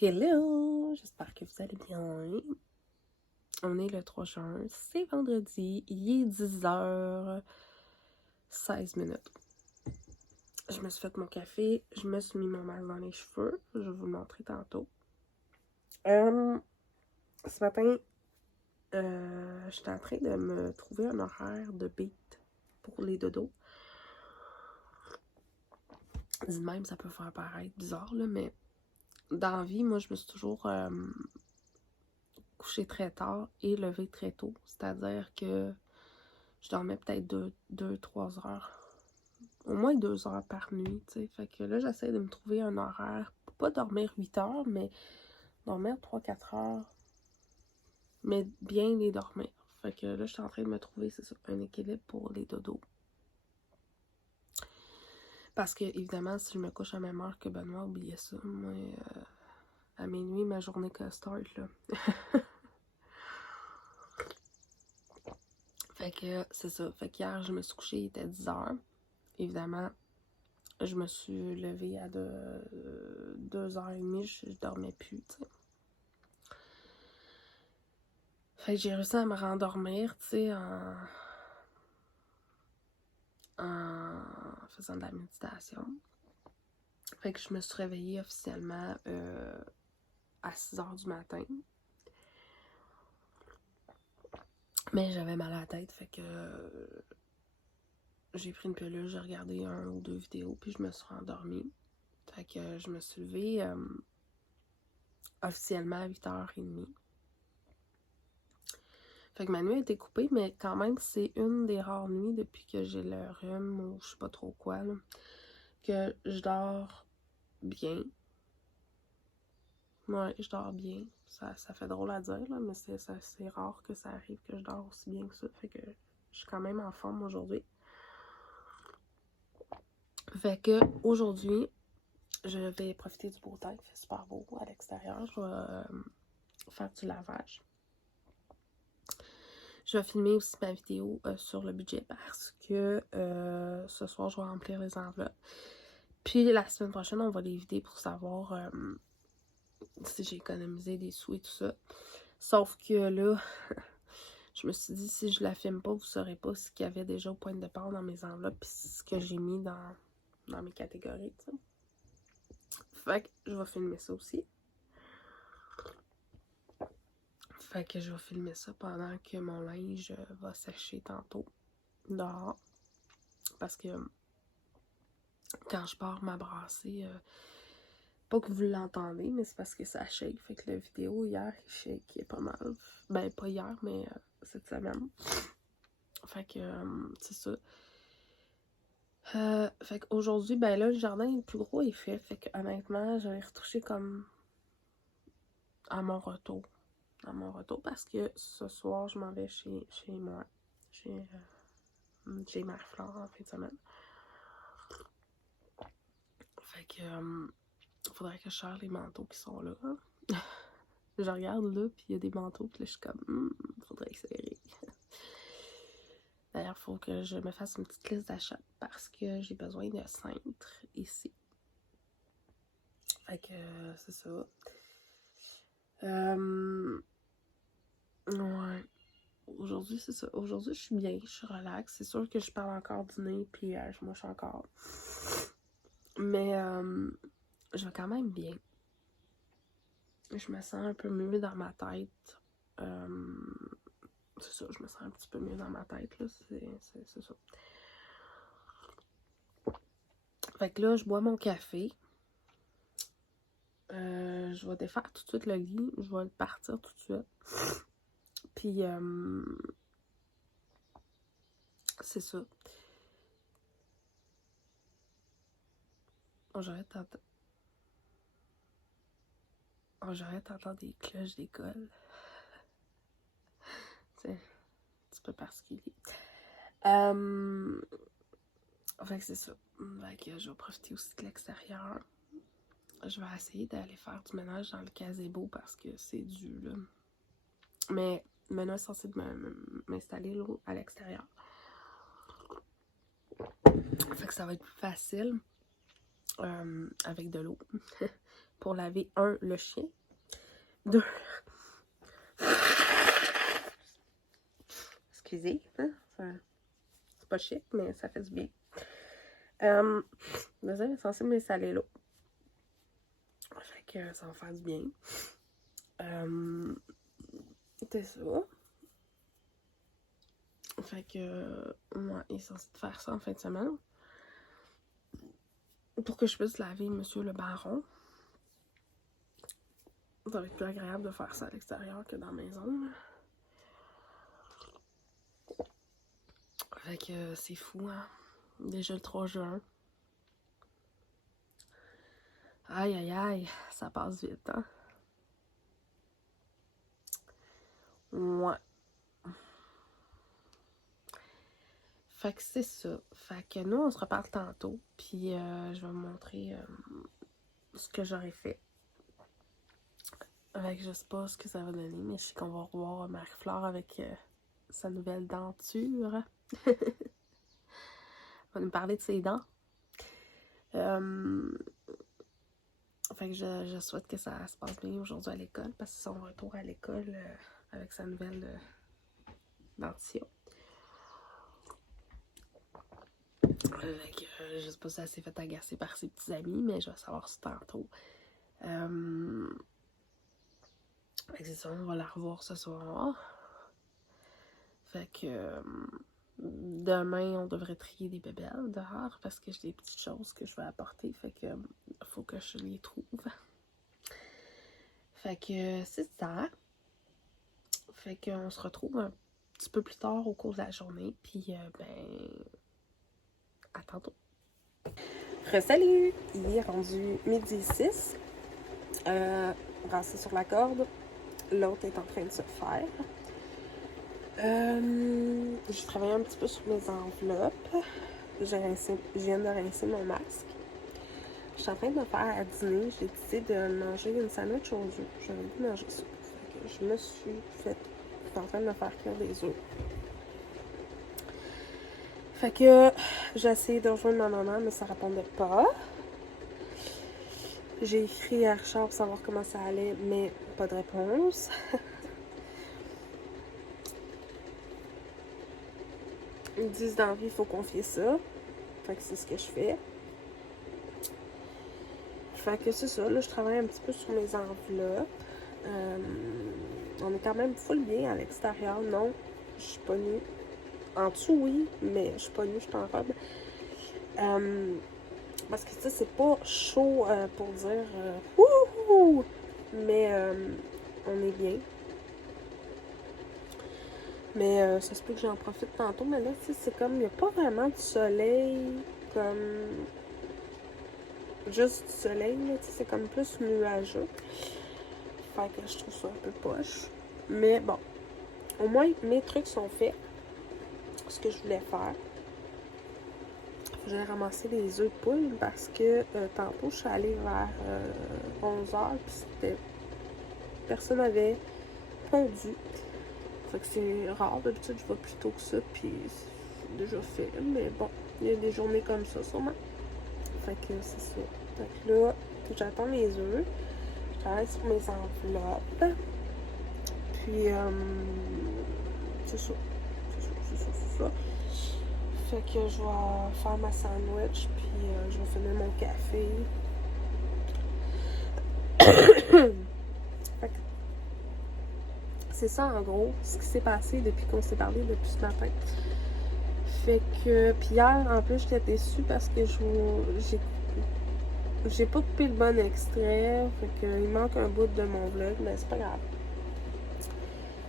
Hello! J'espère que vous allez bien. On est le 3 juin, c'est vendredi, il est 10h16. Je me suis fait mon café, je me suis mis mon masque dans les cheveux, je vais vous le montrer tantôt. Ce matin, j'étais en train de me trouver un horaire de beat pour les dodos. Dit de même, ça peut faire paraître bizarre, là, mais dans la vie, moi, je me suis toujours couché très tard et levé très tôt. C'est-à-dire que je dormais peut-être 2-3 heures. Au moins 2 heures par nuit, tu sais. Fait que là, j'essaie de me trouver un horaire pour pas dormir 8 heures, mais dormir 3-4 heures, mais bien les dormir. Fait que là, je suis en train de me trouver, c'est ça, un équilibre pour les dodos. Parce que, évidemment, si je me couche à la même heure que Benoît, oubliez ça. Moi, à minuit, ma journée que start, là. Fait que, c'est ça. Fait qu'hier, je me suis couchée, il était 10 heures. Évidemment, je me suis levée à 2h30, je dormais plus, tu sais. Fait que j'ai réussi à me rendormir, tu sais, en faisant de la méditation. Fait que je me suis réveillée officiellement à 6h du matin. Mais j'avais mal à la tête, fait que j'ai pris une pilule, j'ai regardé 1 ou 2 vidéos, puis je me suis rendormie. Fait que je me suis levée officiellement à 8h30. Fait que ma nuit a été coupée, mais quand même, c'est une des rares nuits depuis que j'ai le rhume ou je sais pas trop quoi, là, que je dors bien. Ouais, je dors bien. Ça fait drôle à dire, là, mais c'est rare que ça arrive que je dors aussi bien que ça. Fait que je suis quand même en forme aujourd'hui. Fait que aujourd'hui, je vais profiter du beau temps. Il fait super beau à l'extérieur. Je vais faire du lavage. Je vais filmer aussi ma vidéo sur le budget parce que ce soir, je vais remplir les enveloppes. Puis la semaine prochaine, on va les vider pour savoir si j'ai économisé des sous et tout ça. Sauf que là, je me suis dit, si je la filme pas, vous saurez pas ce qu'il y avait déjà au point de départ dans mes enveloppes puis ce que j'ai mis dans mes catégories, tu sais. Fait que je vais filmer ça aussi. Fait que je vais filmer ça pendant que mon linge va sécher tantôt dehors. Parce que quand je pars m'abrasser, pas que vous l'entendez, mais c'est parce que ça shake. Fait que la vidéo hier, il shake pas mal. Ben, pas hier, mais cette semaine. Fait que c'est ça. Fait qu'aujourd'hui, ben là, le jardin est plus gros et fait. Fait que honnêtement, j'avais retouché comme à mon retour. À mon retour parce que ce soir, je m'en vais chez moi. Chez Marie-Flore en fin de semaine. Fait que faudrait que je cherche les manteaux qui sont là. Je regarde là, puis il y a des manteaux, puis là, je suis comme, faudrait accélérer. D'ailleurs, il faut que je me fasse une petite liste d'achat parce que j'ai besoin de cintre ici. Fait que c'est ça. Ouais. Aujourd'hui, c'est ça. Aujourd'hui, je suis bien, je suis relax. C'est sûr que je parle encore du nez, puis je mouche encore. Mais je vais quand même bien. Je me sens un peu mieux dans ma tête. C'est ça, je me sens un petit peu mieux dans ma tête, là. C'est ça. Fait que là, je bois mon café. Je vais défaire tout de suite le lit. Je vais partir tout de suite. Puis, c'est ça. Oh, j'arrête d'entendre des cloches d'école. C'est un petit peu particulier. Fait que c'est ça. Fait que je vais profiter aussi de l'extérieur. Je vais essayer d'aller faire du ménage dans le gazebo parce que c'est dû, là. Mais maintenant, c'est censé m'installer là, à l'extérieur. Fait que ça va être plus facile avec de l'eau. pour laver, le chien. 2, excusez, hein, c'est pas chic, mais ça fait du bien. Deuxième est censé m'installer l'eau. Fait que ça va faire du bien. C'est ça. Fait que, moi, il est censé faire ça en fin de semaine. Pour que je puisse laver Monsieur le Baron. Ça va être plus agréable de faire ça à l'extérieur que dans la maison. Fait que c'est fou, hein. Déjà le 3 juin. Aïe, aïe, aïe, ça passe vite, hein. Ouais. Fait que c'est ça. Fait que nous, on se reparle tantôt. Puis je vais vous montrer ce que j'aurais fait. Fait que je sais pas ce que ça va donner, mais je sais qu'on va revoir Marie-Flore avec sa nouvelle denture. Elle va nous parler de ses dents. Fait que je souhaite que ça se passe bien aujourd'hui à l'école, parce que c'est son retour à l'école avec sa nouvelle dentition. Fait que je sais pas si elle s'est fait agacer par ses petits amis, mais je vais savoir ça tantôt. Fait que c'est ça, on va la revoir ce soir. Fait que demain, on devrait trier des bébelles dehors parce que j'ai des petites choses que je vais apporter. Fait que faut que je les trouve. Fait que c'est ça. Fait qu'on se retrouve un petit peu plus tard au cours de la journée. Puis à tantôt. Salut! Il est rendu 12h06. Brassé sur la corde. L'autre est en train de se faire. J'ai travaillé un petit peu sur mes enveloppes. Je viens de rincer mon masque. Je suis en train de me faire à dîner. J'ai décidé de manger une sandwich aux œufs. J'avais envie de manger ça. Fait que je me suis fait... Je suis en train de me faire cuire des œufs. Fait que j'ai essayé de rejoindre ma maman, mais ça ne répondait pas. J'ai écrit à Richard pour savoir comment ça allait, mais pas de réponse. Ils disent dans la vie, il faut confier ça. Fait que c'est ce que je fais. Fait que c'est ça, là, je travaille un petit peu sur mes enveloppes. On est quand même full bien à l'extérieur. Non, je suis pas nue. En dessous, oui, mais je suis pas nue, je suis en robe. Parce que, tu sais, c'est pas chaud pour dire wouhou! Mais on est bien. Mais ça se peut que j'en profite tantôt. Mais là, tu sais, c'est comme, il n'y a pas vraiment de soleil. Comme, juste du soleil, là, tu sais, c'est comme plus nuageux. Fait que je trouve ça un peu poche. Mais bon, au moins, mes trucs sont faits. Ce que je voulais faire. J'ai ramassé des œufs de poule parce que tantôt, je suis allée vers 11h. Puis c'était... Personne n'avait pondu. Fait que c'est rare, d'habitude je vais plus tôt que ça, puis c'est déjà fait. Mais bon, il y a des journées comme ça, sûrement. Fait que c'est ça. Fait que là, j'attends mes œufs. Je travaille sur mes enveloppes. Puis, c'est ça. C'est ça. Fait que je vais faire ma sandwich, puis je vais finir mon café. Fait que c'est ça en gros, ce qui s'est passé depuis qu'on s'est parlé depuis ce matin. Fait que, puis hier, en plus, j'étais déçue parce que j'ai pas coupé le bon extrait. Fait que il manque un bout de mon vlog, mais c'est pas grave.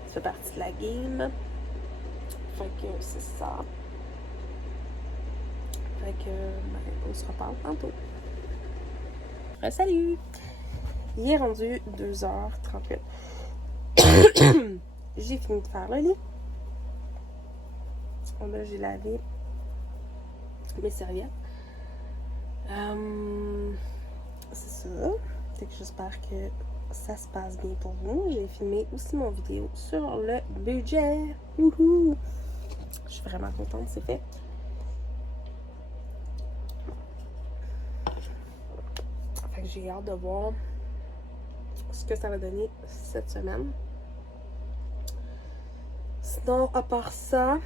Ça fait partie de la game. Fait que c'est ça. Fait que, on se reparle tantôt. Salut! Il est rendu 2h38. J'ai fini de faire le lit. Là, j'ai lavé mes serviettes. C'est ça. Fait que j'espère que ça se passe bien pour vous. J'ai filmé aussi mon vidéo sur le budget. Wouhou! Je suis vraiment contente, c'est fait. Fait que j'ai hâte de voir ce que ça va donner cette semaine. Sinon, à part ça,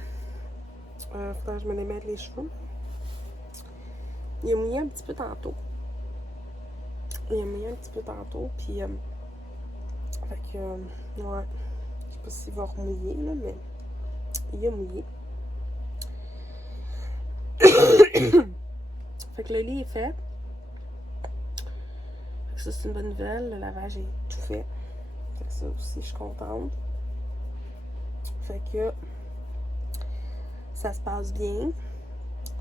faudrait que je me démêle les cheveux. Il a mouillé un petit peu tantôt. Puis, fait que, ouais, je sais pas s'il va remouiller, là, mais il a mouillé. Fait que le lit est fait. Fait que ça, c'est une bonne nouvelle. Le lavage est tout fait. Fait que ça aussi, je suis contente. Fait que ça se passe bien.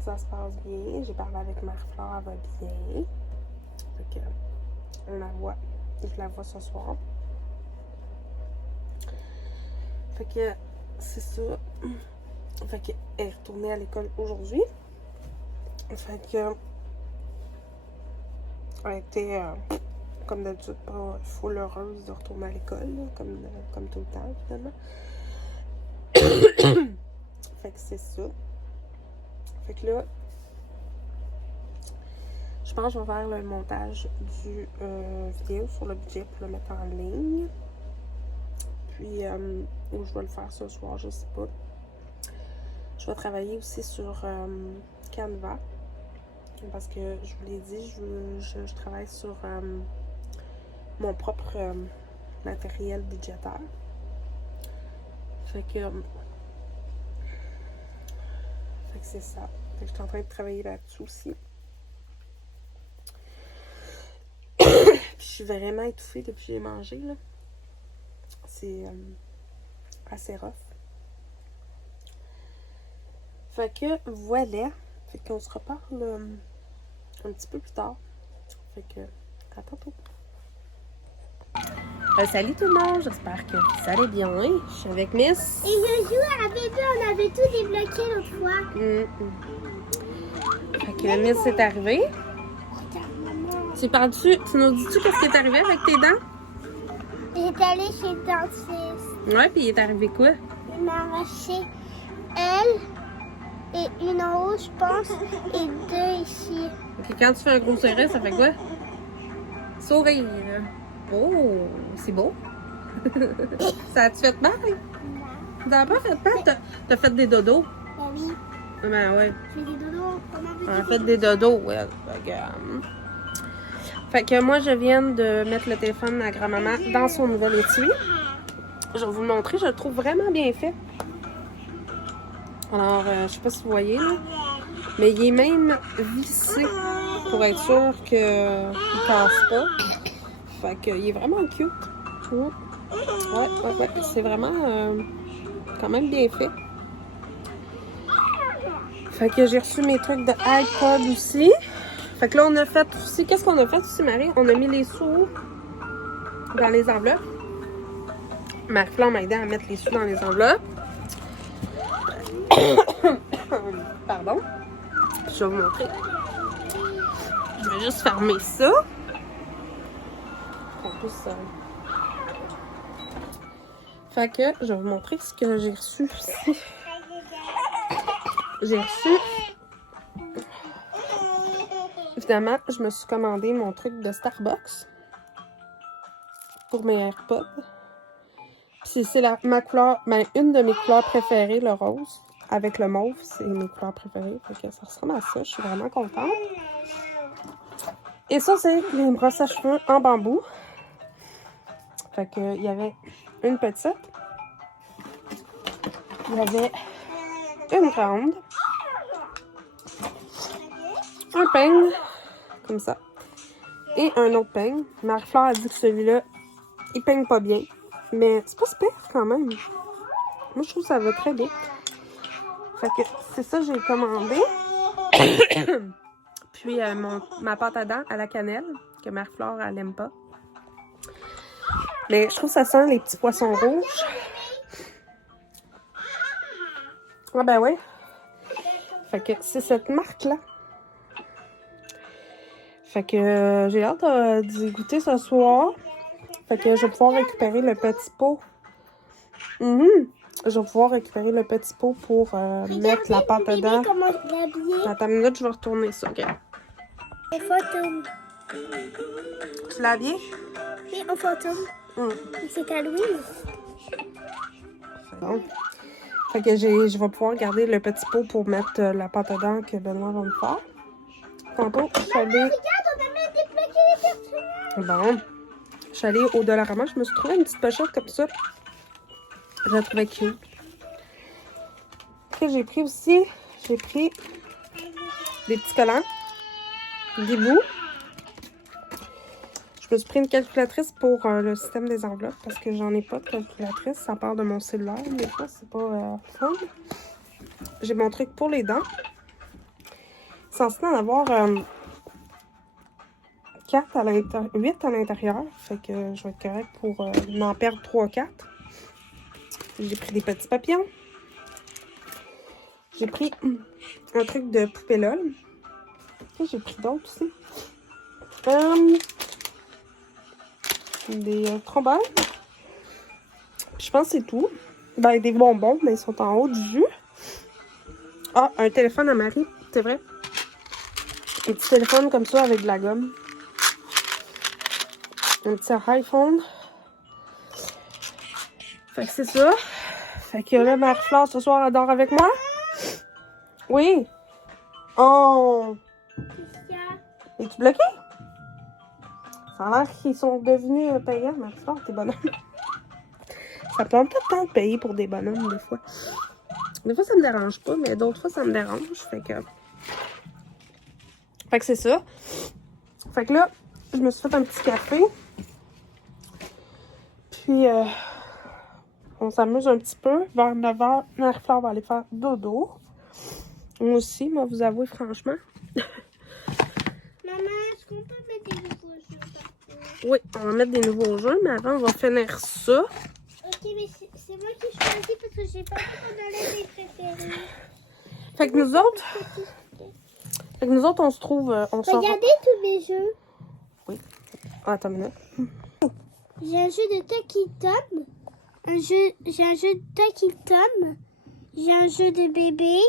J'ai parlé avec Marie-Flore, elle va bien. Fait que je la vois ce soir. Fait que c'est ça. Fait qu'elle est retournée à l'école aujourd'hui. Fait que elle était comme d'habitude pas full heureuse de retourner à l'école, comme tout le temps finalement. Fait que c'est ça. Fait que là, je pense que je vais faire le montage du vidéo sur le budget pour le mettre en ligne. Puis, ou je vais le faire ce soir, je sais pas. Je vais travailler aussi sur Canva. Parce que je vous l'ai dit, je travaille sur mon propre matériel budgétaire. Fait que c'est ça. Fait que je suis en train de travailler là-dessus aussi. Puis je suis vraiment étouffée depuis que j'ai mangé, là. C'est assez rough. Fait que voilà. Fait qu'on se reparle un petit peu plus tard. Fait que à tantôt. Salut tout le monde, j'espère que vous allez bien. Je suis avec Miss. Et je joue à bébé, on avait tout débloqué l'autre fois. Fait que Miss est arrivée. Regarde, maman. Tu nous dis-tu qu'est-ce qui est arrivé avec tes dents? J'étais allée chez le dentiste. Ouais, puis il est arrivé quoi? Il m'a arraché elle et une en haut, je pense, et deux ici. Ok, quand tu fais un gros sourire, ça fait quoi? Sourire. Oh, c'est beau. Ça a-tu fait mal? Non. Ça n'a pas fait mal? T'as fait des dodos? Ben oui, Ben ouais. je fais des dodos. On a fait des dodos, ouais. Fait que moi, je viens de mettre le téléphone à grand-maman dans son nouvel étui. Je vais vous le montrer, je le trouve vraiment bien fait. Alors, je sais pas si vous voyez, là. Mais il est même vissé pour être sûr qu'il ne casse pas. Fait qu'il est vraiment cute. Ouais. C'est vraiment quand même bien fait. Fait que j'ai reçu mes trucs de iPod aussi. Fait que là, on a fait aussi... Qu'est-ce qu'on a fait aussi, Marie? On a mis les sous dans les enveloppes. Marie-Flore m'a aidé à mettre les sous dans les enveloppes. Pardon. Je vais vous montrer. Je vais juste fermer ça. En plus, fait que je vais vous montrer ce que j'ai reçu ici. J'ai reçu... Évidemment, je me suis commandé mon truc de Starbucks pour mes AirPods. Puis c'est ma couleur, une de mes couleurs préférées, le rose, avec le mauve, c'est mes couleurs préférées. Fait que ça ressemble à ça, je suis vraiment contente. Et ça, c'est les brosses à cheveux en bambou. Fait que il y avait une petite, il y avait une grande, un peigne, comme ça, et un autre peigne. Marie-Flore a dit que celui-là, il peigne pas bien, mais c'est pas super quand même. Moi, je trouve que ça va très bien. Fait que c'est ça que j'ai commandé. Puis ma pâte à dents à la cannelle, que Marie-Flore, elle aime pas. Mais je trouve que ça sent les petits poissons rouges. Ah ben oui. Fait que c'est cette marque-là. Fait que j'ai hâte d'y goûter ce soir. Fait que je vais pouvoir récupérer le petit pot. Je vais pouvoir récupérer le petit pot pour mettre la pâte à dents. Attends une minute, je vais retourner ça. Okay. Les photos. Tu l'as bien? Oui, en fantôme. C'est Halloween. Bon. Fait que je vais pouvoir garder le petit pot pour mettre la pâte à dents que Benoît va me faire. Tantôt, je suis allée... Regarde, on a même débloqué les personnages. Bon. Je suis allée au Dollarama. Je me suis trouvé une petite pochette comme ça. Je la trouvais cute. Après, j'ai pris des petits collants. Des bouts. Je me suis pris une calculatrice pour le système des enveloppes parce que j'en ai pas de calculatrice. Ça part de mon cellulaire. Des fois, c'est pas fun. J'ai mon truc pour les dents. Censé en avoir 8 à l'intérieur. Fait que je vais être correct pour en perdre 3-4. J'ai pris des petits papillons. J'ai pris un truc de poupée LOL. Et j'ai pris d'autres aussi. Des trombones. Je pense que c'est tout. Ben, des bonbons, mais ils sont en haut du jus. Ah, un téléphone à Marie, c'est vrai. Un petit téléphone comme ça avec de la gomme. Un petit iPhone. Fait que c'est ça. Fait que là, Marie-Flore, ce soir, elle dort avec moi. Oui. Oh! Es-tu bloqué? Ça a l'air qu'ils sont devenus payants, Marie-Flore, tes bonhommes. Ça prend pas de temps de payer pour des bonhommes, des fois. Des fois, ça me dérange pas, mais d'autres fois, ça me dérange. Fait que c'est ça. Fait que là, je me suis fait un petit café. Puis, on s'amuse un petit peu. Vers 9h, Marie-Flore va aller faire dodo. Moi aussi, moi, vous avouez, franchement. Maman, est-ce qu'on peut mettre des nouveaux jeux partout? Oui, on va mettre des nouveaux jeux, mais avant, on va finir ça. Ok, mais c'est moi qui choisis parce que j'ai pas pu qu'on enlève mes préférés. Fait que nous autres, on se trouve... Regardez tous mes jeux. Oui. Attends une minute. J'ai un jeu de Taki Tom. J'ai un jeu de Taki Tom. J'ai un jeu de bébé.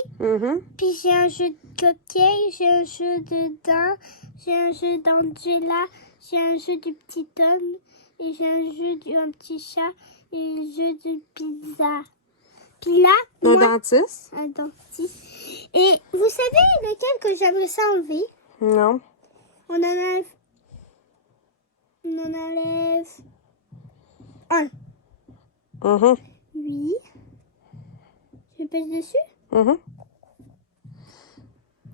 Puis j'ai un jeu de cupcake. J'ai un jeu de dents. J'ai un jeu d'Angela. J'ai un jeu du petit Tom. Et j'ai un jeu d'un petit chat. Et un jeu de pizza. Puis là, Un dentiste? Un dentiste. Et vous savez lequel que j'aimerais ça enlever? Non. On enlève un. Oui. Je pèse dessus? On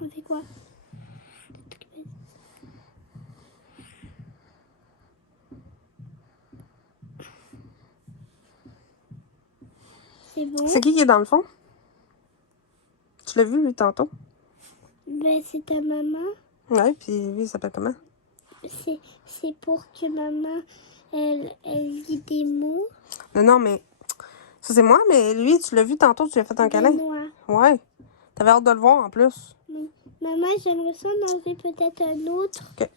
fait quoi? C'est bon. C'est qui est dans le fond? Tu l'as vu, lui, tantôt? Ben, c'est ta maman. Ouais, puis lui, il s'appelle comment? C'est pour que maman, elle lit des mots. Non, mais... Ça, c'est moi, mais lui, tu l'as vu tantôt, tu lui as fait un câlin? Noir. Ouais. T'avais hâte de le voir, en plus. Oui. Maman, j'aimerais ça en enlever peut-être un autre. OK.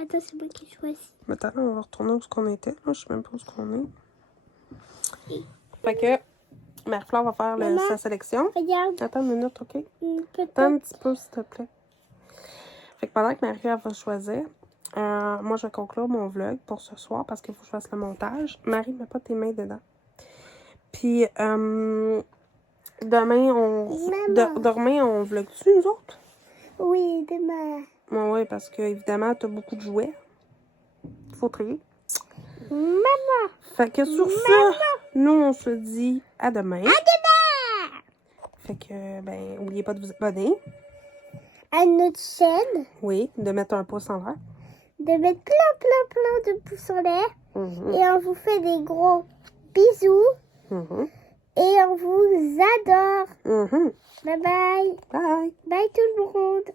Attends, c'est moi qui choisis. Mais attends, on va retourner où qu'on était. Là, je sais même pas où qu'on est. Fait que... Marie-Flore va faire sa sélection. Regarde. Attends une minute, OK? Peut-être. Attends un petit peu, s'il te plaît. Fait que pendant que Marie va choisir, moi, je vais conclure mon vlog pour ce soir parce qu'il faut que je fasse le montage. Marie, mets pas tes mains dedans. Puis, demain, on vlog-tu, nous autres? Oui, demain. Oui, parce que, évidemment, t'as beaucoup de jouets. Faut trier. Maman. Fait que sur ça, nous, on se dit à demain. À demain! Fait que, ben, n'oubliez pas de vous abonner. À notre chaîne. Oui, de mettre un pouce en l'air. De mettre plein de pouces en l'air. Et on vous fait des gros bisous. Et on vous adore. Bye bye. Bye. Bye tout le monde.